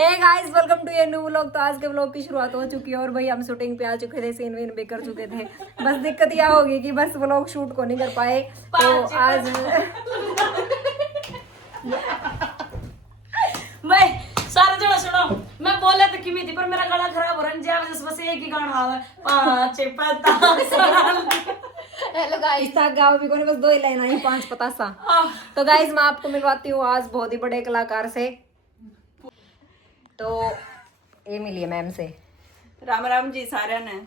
Hey guys welcome to ये new vlog. तो आज के व्लॉग की शुरुआत हो चुकी है और भाई हम शूटिंग पे आ चुके थे, सीन वीन भी कर चुके थे। बस दिक्कत यह होगी कि बस व्लॉग शूट को नहीं कर पाए। तो आज मैं सारे जगह सुनो, मैं बोले तो किमी थी पर मेरा गला खराब हो रहा है। बस एक ही गाना आवा 5 पता। हेलो गाइस, गाँव भी कोने बस 2 ही लाइन आई, 5 पतासा। तो गाइस मैं आपको मिलवाती हूँ आज बहुत ही बड़े कलाकार से। तो ये मिली है मैम से। राम राम जी सारे ने।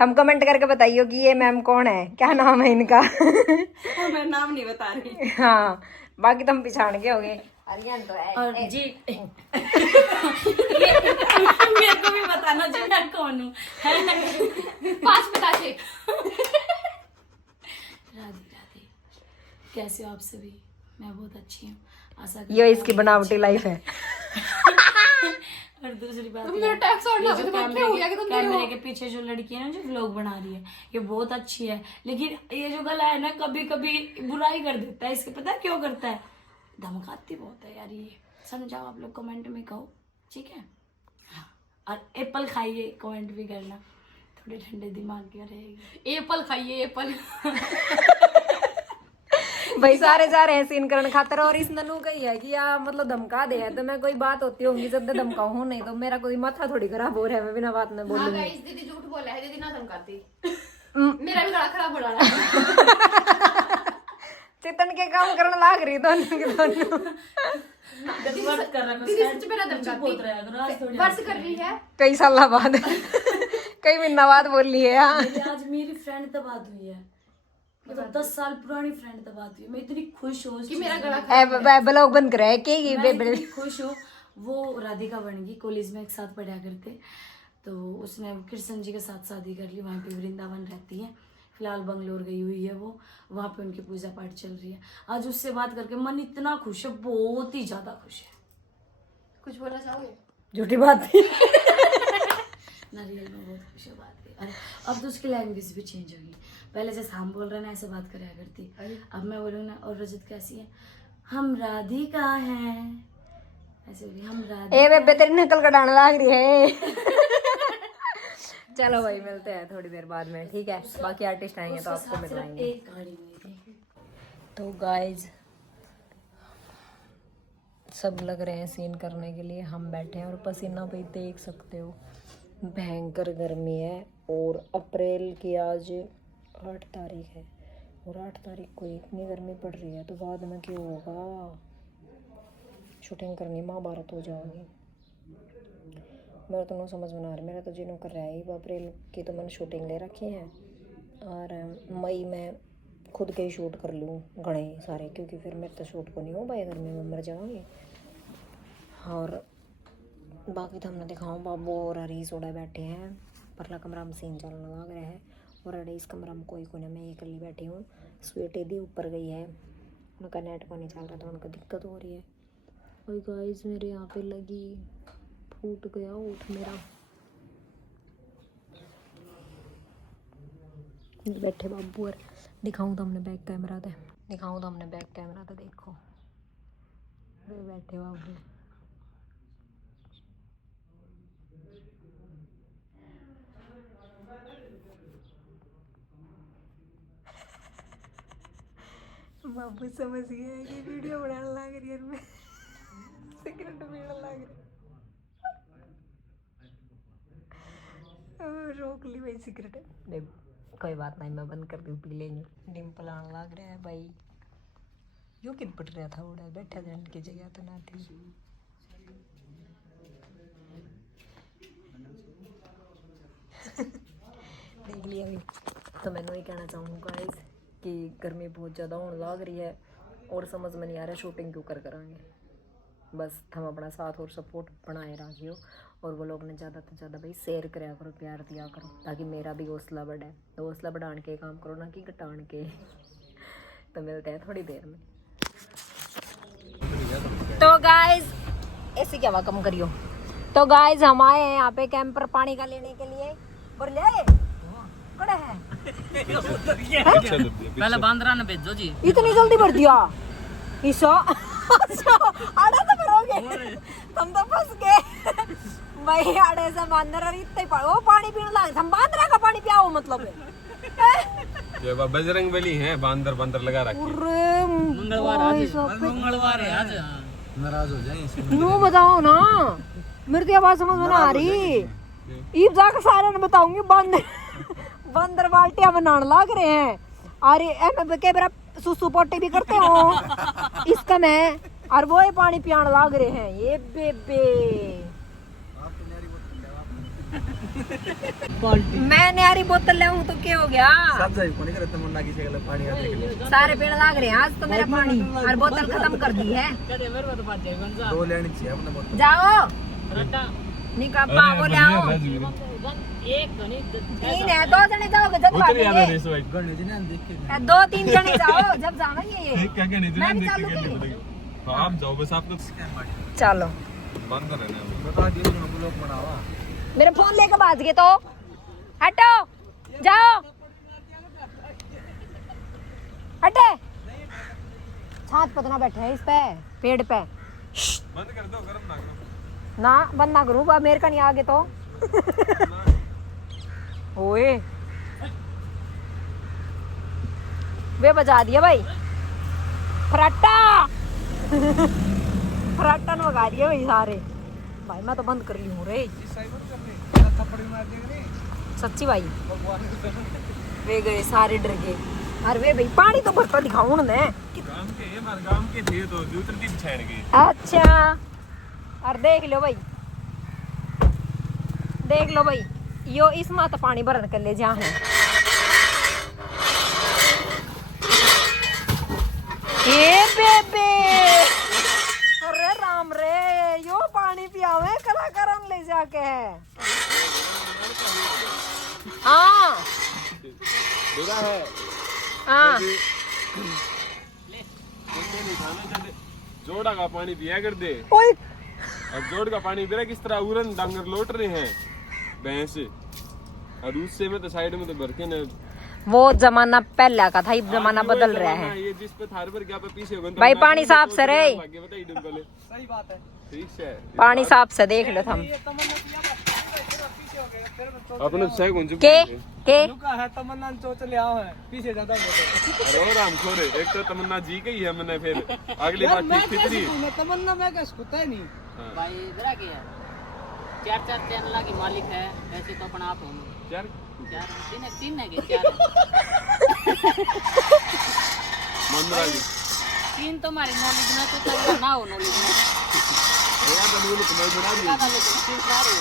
हम कमेंट करके बताइए कि ये मैम कौन है, क्या नाम है इनका। मैं नाम नहीं बता रही। हाँ बाकी तो हम पिछाड़ के हो गए। अरियन तो है और जी मेरे को भी बताना जी मैं कौन हूँ। 5 बताशे। राधे राधे, कैसे हो आप सभी? मैं बहुत अच्छी हूँ, आशा करती ये हूँ इसकी बनावटी लाइफ है। और दूसरी बात कैमरे के पीछे जो लड़की है ना जो व्लॉग बना रही है ये बहुत अच्छी है, लेकिन ये जो गला है ना कभी कभी बुराई कर देता है। इसके पता है क्यों करता है? धमकाती बहुत है यार। ये समझाओ आप लोग, कमेंट में कहो, ठीक है? हाँ, और एप्पल खाइए, कमेंट भी करना, थोड़े ठंडे दिमाग के रहेगी। एप्पल खाइए एप्पल। भाई सारे जा रहे हैं सीन करने खातर और इस ननू का ही है कि यार मतलब धमका दे है तो मैं कोई बात होती होंगी जब धमकाऊं हूं, नहीं तो मेरा कोई माथा थोड़ी खराब हो रहा है, मैं बिना बात में बोलूंगी। हाँ गाइस, दीदी झूठ बोला है, दीदी ना धमकाती। मेरा भी गला खराब हो रहा है। चितन के काम करने लाग रही दोनों के दोनों। दीदी सच में ना धमकाती, वर्ष कर रही है। कई साल बाद कई महीना बाद बोल रही है। आज मेरी फ्रेंड तब बात हुई है, मतलब 10 साल पुरानी फ्रेंड तब बात हुई। मैं इतनी खुश हूँ कि मेरा गला ब्लॉग बंद करे के ये मैं इतनी खुश हूँ। वो राधिका बन गई, कॉलेज में एक साथ पढ़ा करते, तो उसने कृष्ण जी के साथ शादी कर ली। वहाँ पे वृंदावन रहती है, फिलहाल बंगलोर गई हुई है वो, वहाँ पे उनकी पूजा पाठ चल रही है। आज उससे बात करके मन इतना खुश है, बहुत ही ज्यादा खुश है। कुछ बोलना चाहोगे? झूठी बात थी। नारियल में बहुत खुश है बात की। अरे अब तो उसकी लैंग्वेज भी चेंज होगी। पहले जैसे हम बोल रहे हैं ना ऐसे बात कराया करती, अब मैं बोलूँ ना और रजत कैसी है, हम राधिका हैं, ऐसे बोली हम राधिका। ए बेबे तेरी नकल कटाने लाग रही है। चलो भाई मिलते हैं थोड़ी देर बाद में, ठीक है? बाकी आर्टिस्ट आएंगे तो आपको मिलवाएंगे। एक गाड़ी में थी। तो गाइज सब लग रहे हैं सीन करने के लिए, हम बैठे हैं और पसीना भी देख सकते हो, भयंकर गर्मी है। और अप्रैल की आज 8 तारीख है और 8 तारीख को इतनी गर्मी पड़ रही है तो बाद में क्यों होगा? शूटिंग करनी, महाभारत हो जाएगी। मेरा तो नहीं समझ में आ रहा, मेरा तो जिन्हों कर रहा है। अप्रैल की तो मैंने शूटिंग ले रखी है और मई में खुद के ही शूट कर लूँ घने सारे, क्योंकि फिर मेरे तो शूट को नहीं हो पाए, गर्मी में मर जाऊँगी। और बाकी तो हमने दिखाऊँ बाबू और हरीश उड़ा बैठे हैं, परला कमरा में सीन चलने लग रहा है और अरे इस कमरा में कोई कोने में ये अकेली बैठी हूँ। स्वीटी दी ऊपर गई है, उनका नेट को नहीं चल रहा तो उनको दिक्कत हो रही है। और गाइस मेरे यहाँ पे लगी, फूट गया ऊँट मेरा। बैठे बाबू और दिखाऊँ तो हमने बैक कैमरा था, देखो बैठे बाबू। बाबू समझ गया कि वीडियो बनाने लग रही है, मैं सिगरेट पीने लग रही। रोक ली भाई सिगरेट। कोई बात नहीं, मैं बंद कर दूँ, पी लेंगे। डिम्पल आने लग रहा है भाई। यो किन पट रहा था उड़ा बैठा जन की जगह तो ना थी। देख लिया अभी तो मैं वही कहना चाहूँगा गाइस कि गर्मी बहुत ज़्यादा होने लग रही है और समझ में नहीं आ रहा शूटिंग क्यों करांगे। बस हम अपना साथ और सपोर्ट बनाए रखियो और वो लोग ने ज़्यादा से ज़्यादा भाई शेयर कराया करो, प्यार दिया करो, ताकि मेरा भी हौसला बढ़े। तो हौसला बढ़ाने के काम करो ना कि घटान के। तो मिलते हैं थोड़ी देर में। तो गाइज ऐसे क्या हुआ, कम करियो। तो गाइज हम आए हैं यहाँ पे कैंपर पानी का लेने के लिए। बोल ले कड़ा है पहले बांद्रा ने भेजो जी। इतनी जल्दी भर दिया ईशा। आधा तो भरोगे, तुम तो फंस गए। भाई आड़े से बांदर और इतने वो पानी पीने लगे हम बांदर का पानी पियाओ मतलब ये बजरंग बली है बांदर बंदर लगा रखी मंगलवार है आज। नाराज हो जाए नो बताओ ना मेरे तो आवाज समझ में ना आ रही ईब जाकर सारे ने बताऊंगी बंदर बाल्टियां बनाने लग रहे हैं अरे एम के बरा सुसु पोटी भी करते हो इसका मैं और वो ही पानी पियाने लग रहे हैं ये बेबे मैं न्यारी बोतल ले तो क्या हो गया सब जाए कोनी करे तमन्ना की जगह पानी आने के लिए सारे पेड़ लाग रहे हैं आज तो मेरा पानी और बोतल खत्म कर दी है दो लेनी चाहिए अपने बोतल जाओ निकापा वो ले आओ तीन है दो जने जाओगे जब भागे गणेश जी ने देख के दो तीन जने जाओ जब जाना ये क्या कहने मैं भी देख चालू के कहने करी। पड़ेगा हाँ आप जाओ बस आप तो चलो बांदर है ना बता दियो हम लोग बनावा मेरे फोन लेकर भाग गए तो हटो जाओ हटे छात पतना बैठे हैं इस पे पेड़ पे बंद कर दो गरम ना करो ना बंद ना करूँ मेरे का नहीं आगे तो ओए वे बजा दिया भाई फराटा फराटा ने बगा दिया भाई सारे भाई मैं तो बंद कर ली हूँ रे सच्ची भाई वे गए सारे डर गए अरे वे भाई पानी तो भरता दिखाऊं ने गांव के थे तो दूसरे दिन छेड़ गए अच्छा और देख लो भाई यो इस माता पानी भरन कर ले जा है ए बेबे अरे राम रे यो पानी पियावे कला करन ले जाके हाँ देखा है हाँ जोड़ा का पानी पिया कर दे ओए अब जोड़ का पानी दे रहा किस तरह उरन डांगर लौट रहे हैं भैंस और उससे में तो साइड में तो भर के न वो जमाना पहला का था, अब जमाना बदल रहा है। ये जिस पे थार पर क्या पे पीछे होगा भाई पानी साफ से रे, सही बात है। ठीक है पानी साफ से देख लो हम अपने से कौन के लुका है तमन्ना चोच ले आओ है पीछे ज्यादा अरे राम खोरे एक तो तमन्ना जी गई है मैंने फिर अगली बार ठीक फितरी तमन्ना मैं कैसे कुत्ता ही नहीं भाई इधर के यार चार चैनल की मालिक है, ऐसे तो अपना आप हो चार तीन है कि चार मंदरा जी तीन तो हमारी नॉलेज में तो तक ना हो नॉलेज में यार तो बोले तुम्हें बना दी ज्यादा लेकिन तीन चार हो।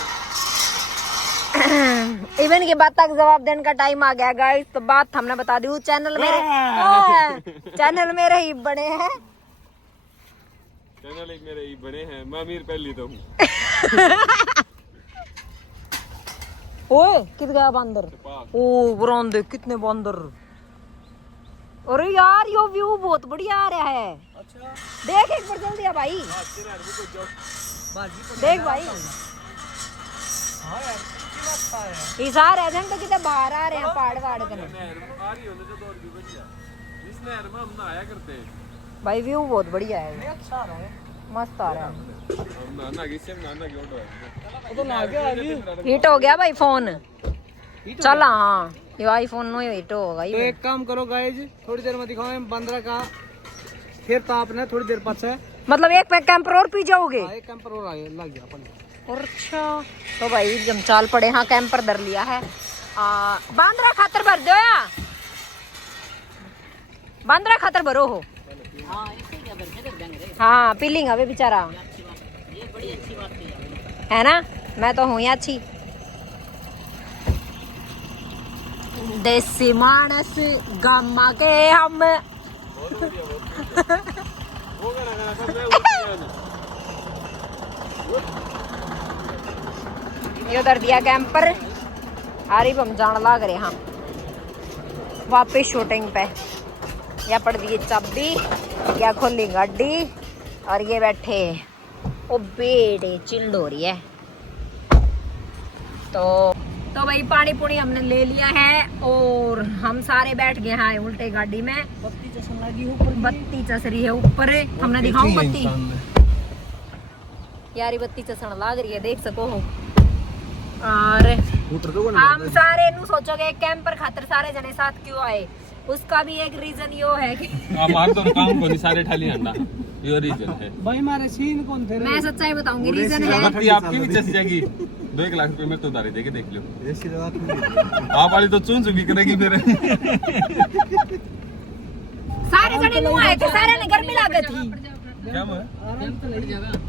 इवन की बात का जवाब देने का टाइम आ गया गाइस, तो बात हमने बता दी। चैनल मेरे ही बड़े हैं, चैनल एक मेरे ही बड़े हैं, मैं अमीर पहली तो हूँ। ओए कित गया बंदर, ओ बुरान देख कितने बंदर। अरे यार यो व्यू बहुत बढ़िया आ रहा है। अच्छा देख एक बार जल्दी आ भाई, देख भाई हिसार है जन तो कितने बाहर आ रहे हैं पहाड़ वाड़ के। भाई व्यू बहुत बढ़िया है, मस्त आ रहा है। हिट हो गया भाई फोन, चल हाँ ये आईफोन नो हिट होगा। तो एक काम करो गाइज, थोड़ी देर में दिखाओ बंदरा का, फिर तो आपने थोड़ी देर पास मतलब एक पैक कैंपर और पी जाओगे। एक कैंपर और लग गया अपन। अच्छा तो भाई जम चाल पड़े, हाँ कैंपर धर लिया है। बांद्रा खातर भर दो या बांद्रा खातर भरो हो। हाँ पीलिंग हवे बेचारा है ना, मैं तो हूँ ही अच्छी देसी मानस गामा के हम। ये उधर दिया कैंपर, हारी हम जान लाग रहे हाँ वापिस शूटिंग पे। या पड़ दी चाबी, या खोली गाड़ी और ये बैठे ओ बेड़े चिल्ड हो रही है। तो भाई पानी पुणी हमने ले लिया है और हम सारे बैठ गए हैं उल्टे गाड़ी में। बत्ती चसन लगी ऊपर, बत्ती चस रही है ऊपर। हमने दिखाऊं बत्ती, यारी बत्ती चसन लग रही है, देख सको हो। और हम सारे नु सोचोगे कैंपर खातर सारे जने साथ क्यों आए, उसका भी एक रीजन यो है कि हमारे तो काम को नहीं सारे ठाली अंडा, ये रीजन है भाई हमारे सीन कौन थे? मैं सच्चाई बताऊंगी रीजन है। बत्ती आपकी भी जैसी जाएगी 2 लाख रुपए में तो उधारी देके देख लो। आप वाली तो चून चुकी करेगी फिर। सारे जने नु आए थे, सारे ने गर्मी लागत थी। क्या हुआ?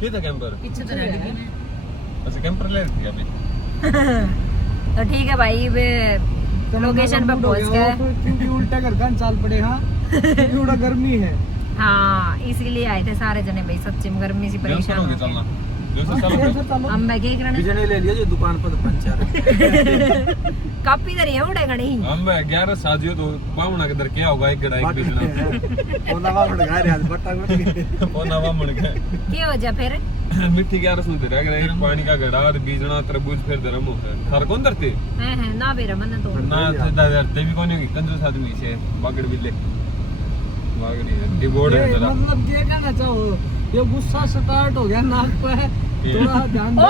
किधर कैंपर? अच्छा कैंपर ले रही थी अभी। तो ठीक है भाई, वे लोकेशन पे पहुंच गए क्योंकि उल्टा कर गन चाल पड़े। हाँ थोड़ा गर्मी है। हाँ इसीलिए आए थे सारे जने भाई, सच्ची में गर्मी से परेशान हो गए। चलना चलो हम मैं के करने बिजने ले लिया जो दुकान पर पंचर कापी दे रही है उड़े गणी। हम 11 शादियों तो बावना के दर क्या होगा, एक गड़ा एक बिजना वो नवा मुड़ गया रे बट्टा को वो नवा मुड़ गया। क्या हो जा फिर मिट्टी 11 सुनते रह गए, एक पानी का गड़ा और बीजना तरबूज फिर दरम हो है। हर कौन धरते है ना बेरा मन तो ना धरते भी कौन होगी, कंजूस आदमी से बागड़ बिल्ले बागड़ी डिबोर्ड है जरा। मतलब ये कहना चाहो ये गुस्सा स्टार्ट हो गया नाक पे, थोड़ा ध्यान दो।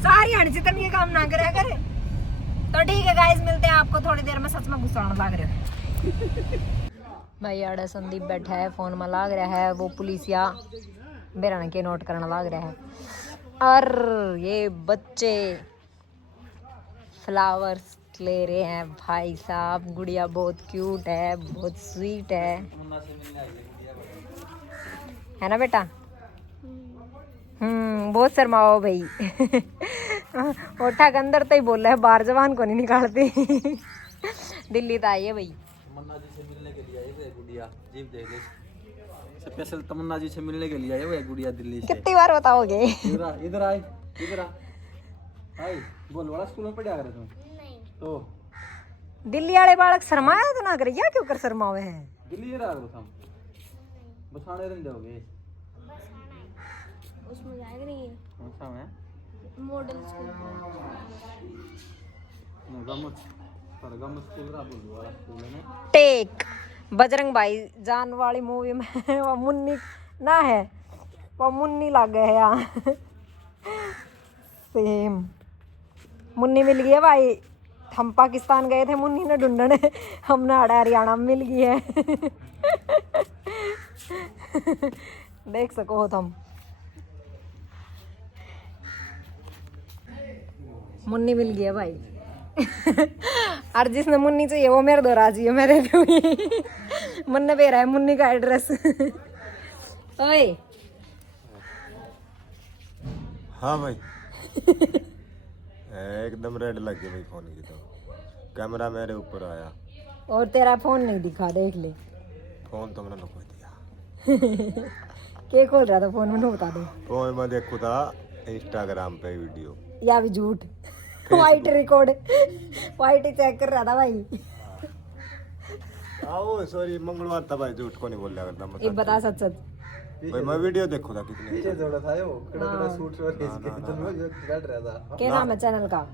सारी हड़चितन ये काम ना करे करे। तो ठीक है गाइस, मिलते हैं आपको थोड़ी देर में। सच में गुस्सा आने लग रहा है भाई। आड़े संदीप बैठा है, फोन में लाग रहा है, वो पुलिसिया बेरान के नोट करना लाग रहा है। और ये बच्चे फ्लावर्स ले रहे हैं भाई साहब। गुड़िया बहुत क्यूट है, बहुत स्वीट है ना बेटा? बहुत शर्माओ भाई। ओठा के अंदर तो ही बोल रहा है, बाहर जवान को नहीं निकालती। दिल्ली तो आई है भाई। तमन्ना जी से मिलने के लिए आई है गुड़िया, जीव दे दे स्पेशल तमन्ना जी से मिलने के लिए आई है गुड़िया दिल्ली से। कितनी बार बताओगे? इधर आए इधर आई बोल बड़ा स्कूल में पढ़ा करे तुम तो दिल्ली वाले बालक शर्माया तो ना करे, या क्यों कर शर्मावे हैं? दिल्ली रहा करो तुम बसाने रहने दोगे उसमें जाएगा नहीं है कौन सा है मॉडल स्कूल गम स्कूल रहा बोल वाला स्कूल है ना। टेक बजरंग भाई जान वाली मूवी में वो मुन्नी ना है, वो मुन्नी लग गए यहाँ। सेम मुन्नी मिल गई है भाई। हम पाकिस्तान गए थे मुन्नी ने ढूंढने, हमने आड़ा हरियाणा में मिल गई है। देख सको हो तुम, मुन्नी मिल गई है भाई। और जिसने मुन्नी चाहिए वो मेरे दो राजी है, मेरे दूंगी। मुन्ने पे रहा है मुन्नी का एड्रेस। ओए हाँ भाई। एकदम रेड लग गई भाई फोन की, तो कैमरा मेरे ऊपर आया और तेरा फोन नहीं दिखा, देख ले। फोन तो मैंने कोई दिया। क्या खोल रहा था फोन में, बता दो। फोन में देखो था इंस्टाग्राम पे वीडियो, या भी झूठ। वाइट रिकॉर्ड, वाइट चेक कर रहा था भाई। आओ सॉरी मंगलवार था भाई, झूठ को नहीं बोल रहा करता ये बता सच सच भाई। मैं वीडियो देखो था कितनी पीछे जोड़ा था वो कड़ा सूट और इसके तो मैं जो बैठ रहा था। क्या नाम है चैनल का?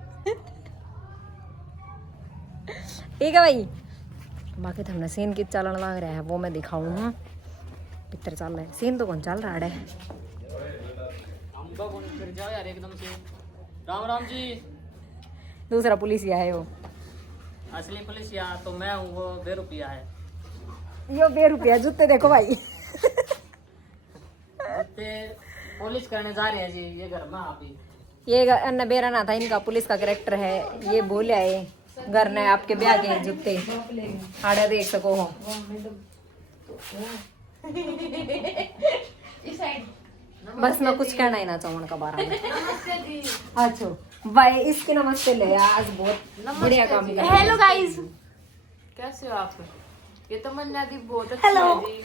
ठीक है भाई। बाकी तो हमने सीन की चलन लग रहा है, वो मैं दिखाऊँ। पिक्चर चल रहा है, सीन तो कौन चल रहा है? यार एकदम से राम राम जी। दूसरा पुलिसिया है वो, असली पुलिस यहाँ तो मैं हूँ, वो बेरुपिया है। यो 2 रुपया जूते देखो भाई। ते पुलिस करने जा रहे हैं जी ये घर में आप ही। ये अन्ना बेरा ना था, इनका पुलिस का कैरेक्टर है। ये बोले आए घर ने आपके ब्याह के जूते आड़े देख सको हो। बस मैं कुछ कहना ही ना चाहूँ उनका बारे में। अच्छा भाई इसके नमस्ते ले, आज बहुत बढ़िया काम किया। हेलो गाइस, कैसे हो आप? ये तमन्ना दी बहुत अच्छी है जी।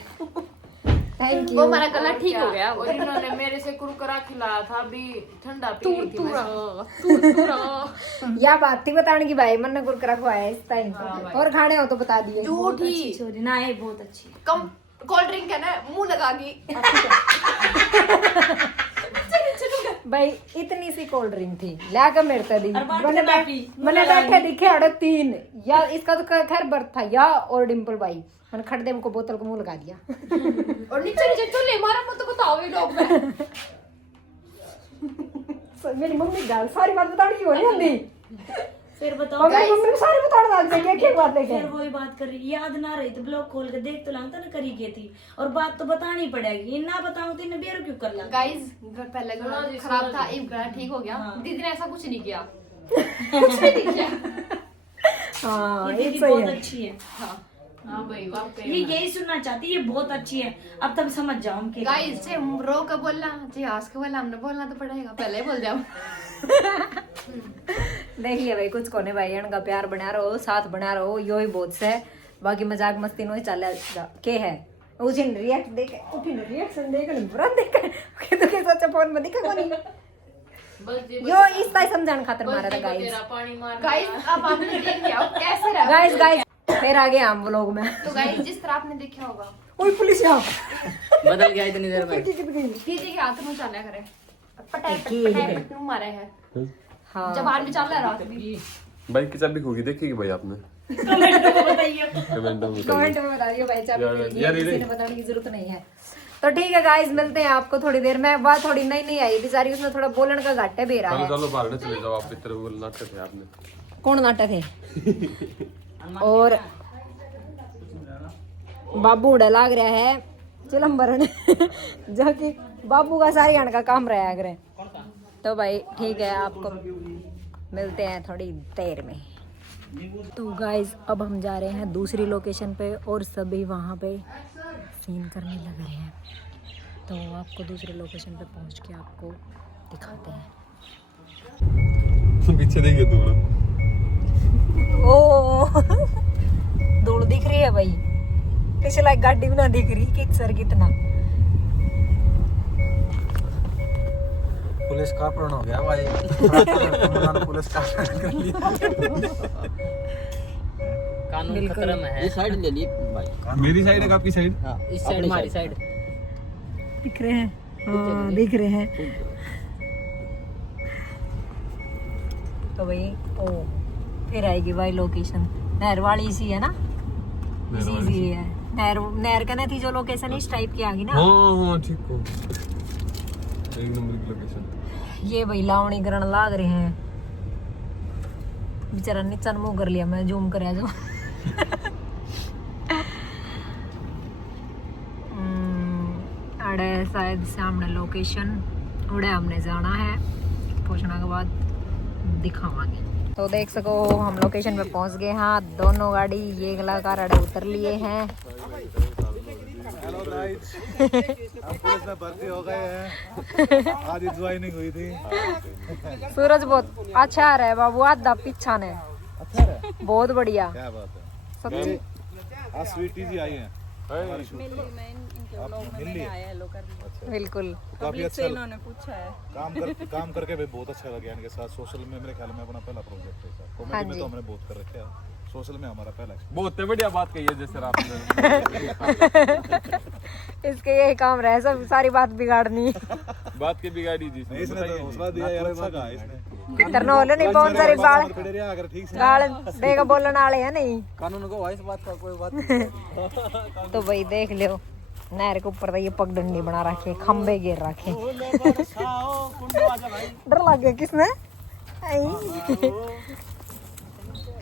थैंक वो यू। हमारा गला ठीक हो गया। और इन्होंने मेरे से कुरकुरा खिलाया था, अभी ठंडा पी रही थी मैं। या बात थी बताने की भाई, मन ने कुरकुरा खुआया इस टाइम। और खाने हो तो बता दिए। झूठी छोरी ना, ये बहुत अच्छी कम कोल्ड ड्रिंक है ना, मुंह लगा गई। भाई इतनी सी कोल्ड ड्रिंक थी, लाकर मेरे से दी। मैंने बैठे दिखे 3 या इसका तो खैर बर्थ था, या और डिम्पल भाई मैंने खड़दे को बोतल को मुंह लगा दिया। और नीचे नीचे चले मारा मत बताओ ये लोग। मेरी मम्मी गाल सारी बात बतानी हो रही है फिर बताओ मम्मी ने सारी बताना डाल के क्या बात है फिर वही बात कर रही, याद ना रही तो ब्लॉग खोल के देख तो लगता ना करी के थी, और बात तो बतानी पड़ेगी, ना बताऊं तो इन्हें बेर क्यों कर ला। गाइस पहले गला खराब था, एक गला ठीक हो गया। दीदी ने ऐसा कुछ नहीं किया। हाँ ये ये दीदी सही बहुत है। अच्छी है। हाँ भाई वाकई ये यही सुनना चाहती है, ये बहुत अच्छी है। अब तब समझ जाओ हम के गाइस जे रो के बोलना, जे हंस के बोलना, हमने बोलना तो पड़ेगा, पहले ही बोल जाओ। देखिए भाई कुछ कोने भाई इनका प्यार बना रहो, साथ बना रहो, यो ही बहुत से बाकी मजाक मस्ती नो ही चल के है। उसी रिएक्ट देख उठी रिएक्शन देख बुरा देख के तो के सच्चा फोन में दिखा कोनी बस यो इस ताई समझाने खातिर मारा था गाइस। तेरा पानी मार गाइस अब आपने देख लिया कैसे रहा। गाइस फिर आ गए हम व्लॉग में। तो गाइस जिस तरह आपने देखा होगा, ओए पुलिस यहाँ बदल गया इतनी देर में। दीदी के हाथ में चला करे पटाई पट मारे है। हाँ जब आर्मी चल रहा है रात में। बाइक की चाबी होगी देखिएगी भाई आपने कमेंट में बताइए। कमेंट में बताइए। कमेंट में बताइए भाई चाबी यार, मिल गई, यार, किसी ये ने बताने की जरूरत नहीं है। तो ठीक है गाइस मिलते हैं आपको थोड़ी देर में। बात थोड़ी नई आई बेचारी, उसमें थोड़ा बोलने का घाटे भी रहा चलो है। चलो बाहर चले जाओ, आप इतने वो नाटक थे आपने। कौन नाटक है? और बाबू उड़ा लाग रहा है चिलम्बरन जो कि बाबू का सारी आने का काम रहा है। तो भाई ठीक है, आपको मिलते हैं थोड़ी देर में। तो गाइज अब हम जा रहे हैं दूसरी लोकेशन पे और सभी वहाँ पे सीन करने लग रहे हैं। तो आपको दूसरी लोकेशन पे पहुँच के आपको दिखाते हैं। पीछे देखिए दूर ओ धूल दिख रही है भाई, पिछला एक गाड़ी भी ना दिख रही कि सर कितना। पुलिस का प्रण हो गया भाई। पुलिस का कर लिया। कानून खतरे में है। ये साइड ले ली भाई। मेरी साइड है कि आपकी साइड? हाँ, इस साइड हमारी साइड दिख रहे हैं? हाँ दिख रहे हैं। तो भाई ओ फिर आएगी भाई लोकेशन नहर वाली इसी है ना, इसी है नहर का थी जो लोकेशन इस टाइप की आ गई ना। हाँ ठीक हो, एक नंबर की लोकेशन। ये भाई लावणी ग्रहण लाग रहे हैं, बेचारा नीचा मुंह कर लिया, मैं जूम कर जो अड़े शायद सामने लोकेशन उड़े हमने जाना है, पहुंचने के बाद दिखावांगे। तो देख सको हम लोकेशन पे पहुंच गए। हाँ दोनों गाड़ी ये कलाकार अड़े उतर लिए हैं। हेलो गाइस, हम पुलिस में भर्ती हो गए हैं। आज ज्वाइनिंग हुई थी। सूरज बहुत अच्छा आ रहा है बाबू, आधा पीछा ने अच्छा है, बहुत बढ़िया क्या बात है। सच्ची। आज स्वीटी जी आई हैं। बिल्कुल काफी अच्छा इन्होंने पूछा है। काम करके भी बहुत अच्छा लगा इनके साथ। सोशल में मेरे ख्याल में अपना पहला प्रोजेक्ट है सर। कॉमेडी में तो हमने बहुत कर रखे हैं, सोशल में हमारा पहला। बहुत बढ़िया बात कही है जैसे आपने। इसके यही काम रहे, सब सारी बात बिगाड़नी। बात के बिगाड़ी जी इसने तो हौसला दिया यार, अच्छा कहा इसने। करना होले नहीं बहुत सारी गाल अगर ठीक से गाल देगा बोलने वाले हैं नहीं। कानून को इस बात का कोई बात नहीं। तो भाई देख लो नहर के ऊपर ये पगडंडी बना रखे, खंबे गिर रखे। डर लग गया किसने?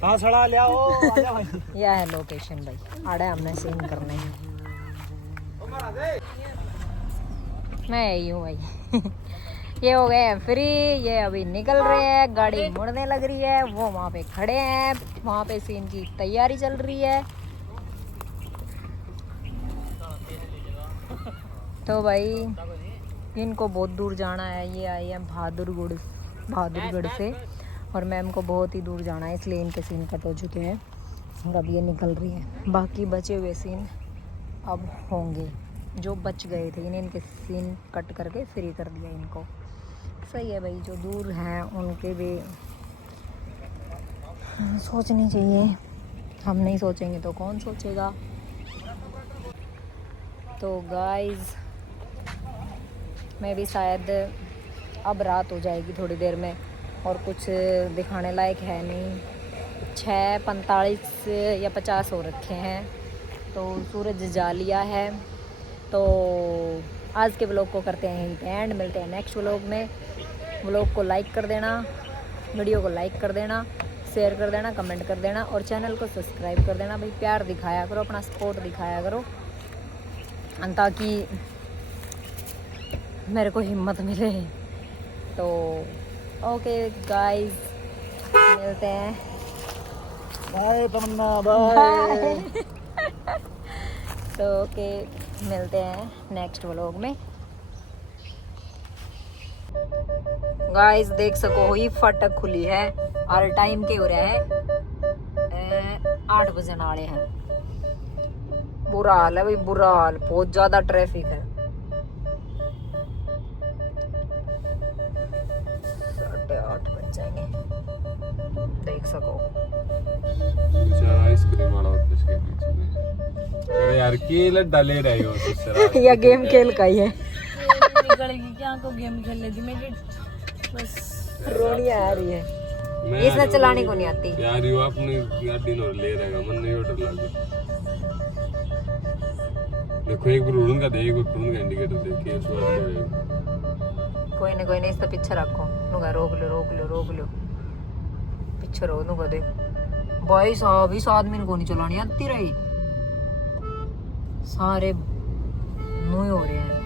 कहाँ सड़ा ले आओ, आजा भाई। यह है लोकेशन भाई, आड़े हमने सीन करने हैं। मैं यही हूँ भाई। ये हो गए हैं फ्री, ये अभी निकल रहे हैं, गाड़ी मुड़ने लग रही है, वो वहाँ पे खड़े हैं, वहाँ पे सीन की तैयारी चल रही है। तो भाई इनको बहुत दूर जाना है, ये आई है बहादुरगढ़ से, और मैम को बहुत ही दूर जाना है, इसलिए इनके सीन कट हो चुके हैं और अब ये निकल रही है। बाकी बचे हुए सीन अब होंगे, जो बच गए थे इनके सीन कट करके फ्री कर दिया इनको। सही है भाई, जो दूर हैं उनके भी सोचनी चाहिए, हम नहीं सोचेंगे तो कौन सोचेगा। तो गाइस मैं भी शायद अब रात हो जाएगी थोड़ी देर में, और कुछ दिखाने लायक है नहीं। 6:45 या 50 हो रखे हैं, तो सूरज जा लिया है। तो आज के व्लॉग को करते हैं यहीं पे एंड, मिलते हैं नेक्स्ट व्लॉग में। व्लॉग को लाइक कर देना, वीडियो को लाइक कर देना, शेयर कर देना, कमेंट कर देना और चैनल को सब्सक्राइब कर देना। भाई प्यार दिखाया करो, अपना सपोर्ट दिखाया करो ताकि मेरे को हिम्मत मिले। तो ओके गाइस, मिलते हैं। बाय तमन्ना, बाय। तो ओके, मिलते हैं नेक्स्ट व्लॉग में। गाइस देख सको हुई फाटक खुली है और टाइम के हो रहा है 8 बजे नाले हैं। बुरा हाल है भाई, बुरा हाल, बहुत ज्यादा ट्रैफिक है। 8:30 बज जाएंगे, देख सको। बेचारा आइसक्रीम वाला होता है इसके पीछे में। अरे यार केला डाले रहे हो तो या गेम खेल का ही है। निकलेगी क्या को गेम खेल लेती मेरी बस रोनी आ रही है, मैं इसने चलाने को नहीं आती यार। यो अपनी गाड़ी और ले रहेगा, मन नहीं ऑर्डर लग। देखो एक बार उड़न का दे, एक बार उड़न का इंडिकेटर देखिए उस बात ले रहेगा। कोई नहीं इसका पीछे रखो, नुगा रोक लो पीछे रहो नुगा दे। भाई साहब इस आदमी को नहीं चलानी आती रही, सारे मुँह हो रहे हैं।